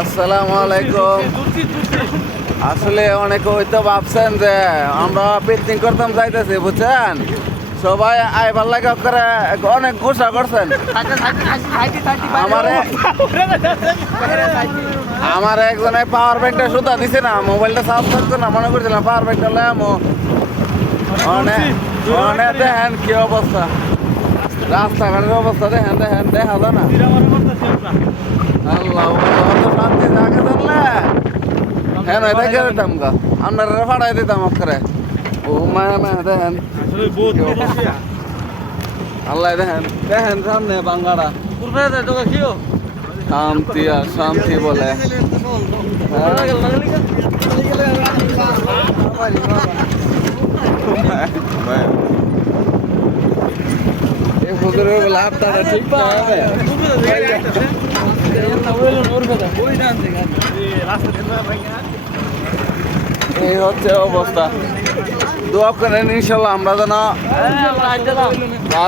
আসসালামু আলাইকুম। আসলে অনেকে হয়তো ভাবছেন যে আমরা পিকনিক করতাম যাইতেছি, বুঝছেন? সবাই আইবার লাগে করে অনেক ঘোষা করছেন। আমারে আমার একজনে পাওয়ার ব্যাংকটা সুতা দিছে না, মোবাইলটা চার্জ থাকতো না, মনে করছিলাম পাওয়ার ব্যাংকটা লেমো অনেক অনেক দেখেন কি অবস্থা। রাস্তাঘাটের অবস্থা দেখেন দেখেন, দেখা যায় না আল্লাহ অত শান্তি থাকে জানলে হ্যাঁ নয় দেখে দিতাম গা আপনারা ফাড়াই দিতাম অক্ষরে ও মায়া মায়া দেখেন আল্লাহ দেখেন দেখেন সামনে বাঙ্গারা। শান্তি আর শান্তি বলে। ফুকুরের বলে আপনারা ঠিক পাবে এই হচ্ছে অবস্থা। দোয়া করেন ইনশাল্লাহ আমরা যেন